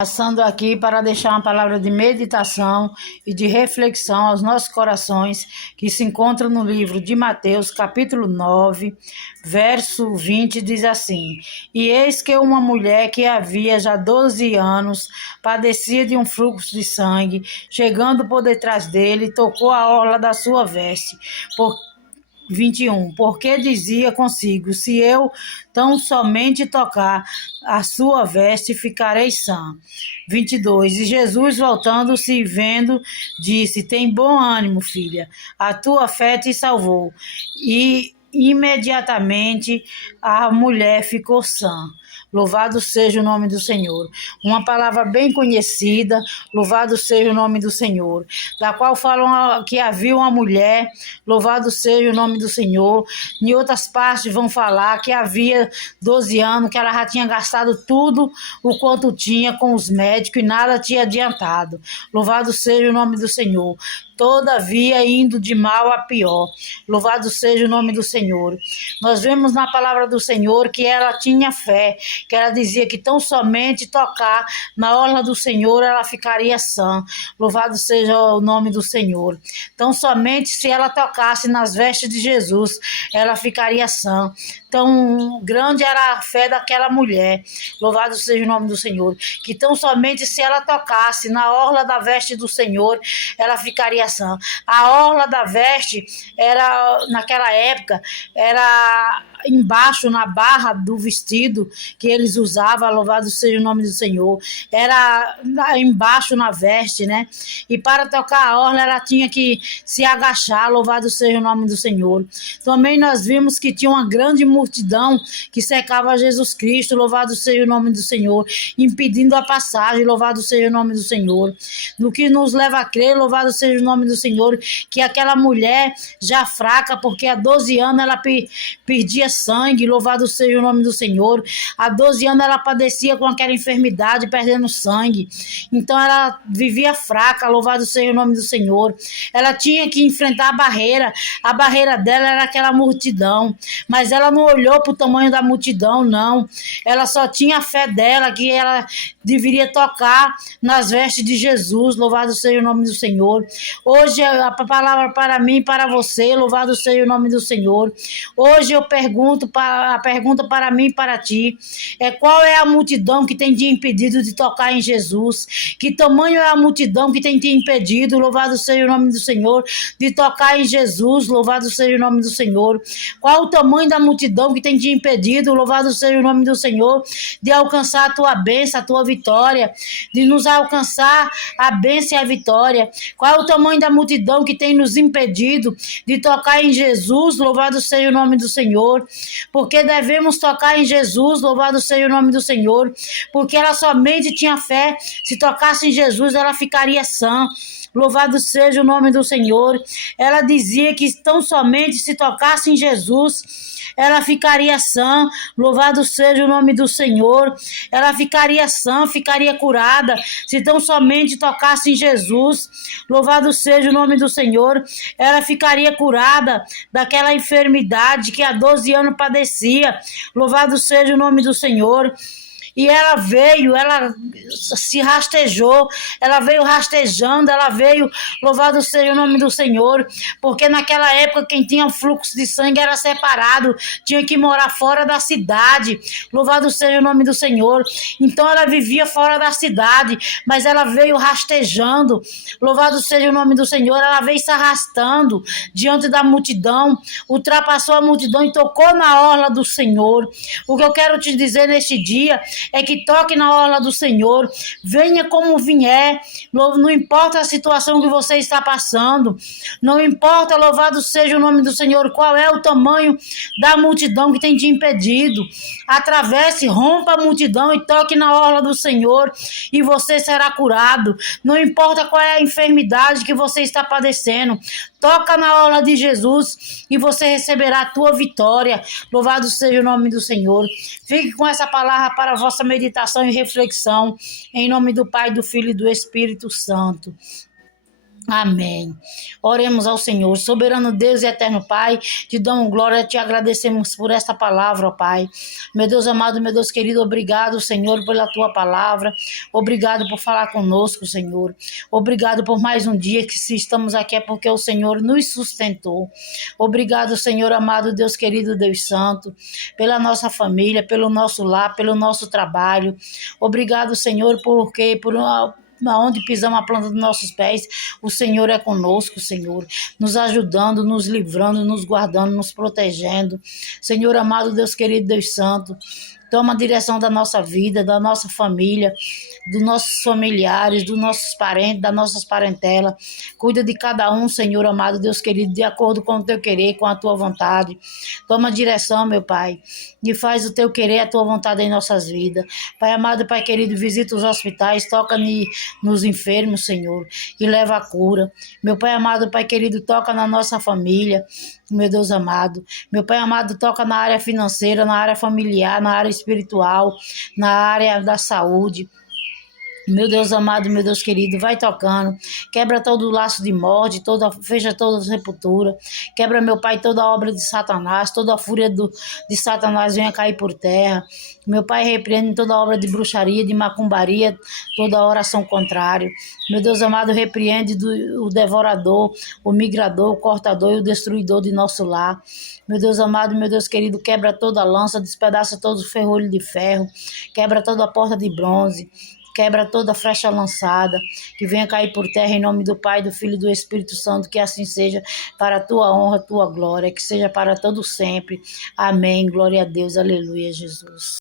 Passando aqui para deixar uma palavra de meditação e de reflexão aos nossos corações, que se encontra no livro de Mateus, capítulo 9, verso 20, diz assim: E eis que uma mulher que havia já 12 anos padecia de um fluxo de sangue, chegando por detrás dele, tocou a orla da sua veste, 21, porque dizia consigo: se eu tão somente tocar a sua veste, ficarei sã. 22, e Jesus, voltando-se e vendo, disse: tem bom ânimo, filha, a tua fé te salvou. E imediatamente a mulher ficou sã. Louvado seja o nome do Senhor. Uma palavra bem conhecida, louvado seja o nome do Senhor, da qual falam que havia uma mulher, louvado seja o nome do Senhor. Em outras partes vão falar que havia 12 anos, que ela já tinha gastado tudo o quanto tinha com os médicos e nada tinha adiantado. Louvado seja o nome do Senhor. Todavia indo de mal a pior. Louvado seja o nome do Senhor. Nós vemos na palavra do Senhor que ela tinha fé, que ela dizia que tão somente tocar na orla do Senhor ela ficaria sã. Louvado seja o nome do Senhor. Tão somente se ela tocasse nas vestes de Jesus, ela ficaria sã. Tão grande era a fé daquela mulher. Louvado seja o nome do Senhor. Que tão somente se ela tocasse na orla da veste do Senhor, ela ficaria sã. A orla da veste era, naquela época, era embaixo na barra do vestido que eles usavam, louvado seja o nome do Senhor, era embaixo na veste, né? E para tocar a orla ela tinha que se agachar, louvado seja o nome do Senhor. Também nós vimos que tinha uma grande multidão que cercava Jesus Cristo, louvado seja o nome do Senhor, impedindo a passagem, louvado seja o nome do Senhor. No que nos leva a crer, louvado seja o nome do Senhor, que aquela mulher já fraca, porque há 12 anos ela perdia sangue, louvado seja o nome do Senhor. Há 12 anos ela padecia com aquela enfermidade, perdendo sangue. Então ela vivia fraca, louvado seja o nome do Senhor. Ela tinha que enfrentar a barreira dela era aquela multidão, mas ela não olhou para o tamanho da multidão, não. Ela só tinha a fé dela, que ela deveria tocar nas vestes de Jesus, louvado seja o nome do Senhor. Hoje a palavra para mim e para você, louvado seja o nome do Senhor. Hoje eu a pergunta para mim e para ti é: qual é a multidão que tem te impedido de tocar em Jesus? Que tamanho é a multidão que tem te impedido, louvado seja o nome do Senhor, de tocar em Jesus, louvado seja o nome do Senhor? Qual o tamanho da multidão que tem te impedido, louvado seja o nome do Senhor, de alcançar a tua bênção, a tua vitória, de nos alcançar a bênção e a vitória? Qual é o tamanho da multidão que tem nos impedido de tocar em Jesus, louvado seja o nome do Senhor? Porque devemos tocar em Jesus, louvado seja o nome do Senhor, porque ela somente tinha fé, se tocasse em Jesus ela ficaria sã. Louvado seja o nome do Senhor. Ela dizia que tão somente se tocasse em Jesus ela ficaria sã, louvado seja o nome do Senhor. Ela ficaria sã, ficaria curada, se tão somente tocasse em Jesus, louvado seja o nome do Senhor. Ela ficaria curada daquela enfermidade que há 12 anos padecia, louvado seja o nome do Senhor. E ela veio, ela se rastejou, ela veio rastejando, ela veio, louvado seja o nome do Senhor, porque naquela época quem tinha fluxo de sangue era separado, tinha que morar fora da cidade, louvado seja o nome do Senhor. Então ela vivia fora da cidade, mas ela veio rastejando, louvado seja o nome do Senhor. Ela veio se arrastando diante da multidão, ultrapassou a multidão e tocou na orla do Senhor. O que eu quero te dizer neste dia é que toque na orla do Senhor, venha como vier, não importa a situação que você está passando, não importa, louvado seja o nome do Senhor, qual é o tamanho da multidão que tem te impedido. Atravesse, rompa a multidão e toque na orla do Senhor e você será curado. Não importa qual é a enfermidade que você está padecendo, toca na orla de Jesus e você receberá a tua vitória. Louvado seja o nome do Senhor. Fique com essa palavra para a vossa meditação e reflexão, em nome do Pai, do Filho e do Espírito Santo. Amém. Oremos ao Senhor. Soberano Deus e eterno Pai, te damos glória, te agradecemos por esta palavra, ó Pai. Meu Deus amado, meu Deus querido, obrigado, Senhor, pela tua palavra. Obrigado por falar conosco, Senhor. Obrigado por mais um dia que se estamos aqui é porque o Senhor nos sustentou. Obrigado, Senhor amado, Deus querido, Deus santo, pela nossa família, pelo nosso lar, pelo nosso trabalho. Obrigado, Senhor, porque aonde pisamos a planta dos nossos pés, o Senhor é conosco, Senhor, nos ajudando, nos livrando, nos guardando, nos protegendo. Senhor amado, Deus querido, Deus santo, toma a direção da nossa vida, da nossa família, dos nossos familiares, dos nossos parentes, das nossas parentelas. Cuida de cada um, Senhor amado, Deus querido, de acordo com o teu querer, com a tua vontade. Toma a direção, meu Pai, e faz o teu querer, a tua vontade em nossas vidas. Pai amado, Pai querido, visita os hospitais, toca nos enfermos, Senhor, e leva a cura. Meu Pai amado, Pai querido, toca na nossa família, meu Deus amado. Meu Pai amado, toca na área financeira, na área familiar, na área espiritual, na área da saúde. Meu Deus amado, meu Deus querido, vai tocando, quebra todo o laço de morte, fecha toda a sepultura, quebra, meu Pai, toda a obra de Satanás, toda a fúria de Satanás venha cair por terra. Meu Pai, repreende toda a obra de bruxaria, de macumbaria, toda a oração contrária. Meu Deus amado, repreende o devorador, o migrador, o cortador e o destruidor de nosso lar. Meu Deus amado, meu Deus querido, quebra toda a lança, despedaça todos os ferrolhos de ferro, quebra toda a porta de bronze, quebra toda flecha lançada, que venha cair por terra em nome do Pai, do Filho e do Espírito Santo, que assim seja para a tua honra, tua glória, que seja para todo sempre. Amém. Glória a Deus. Aleluia, Jesus.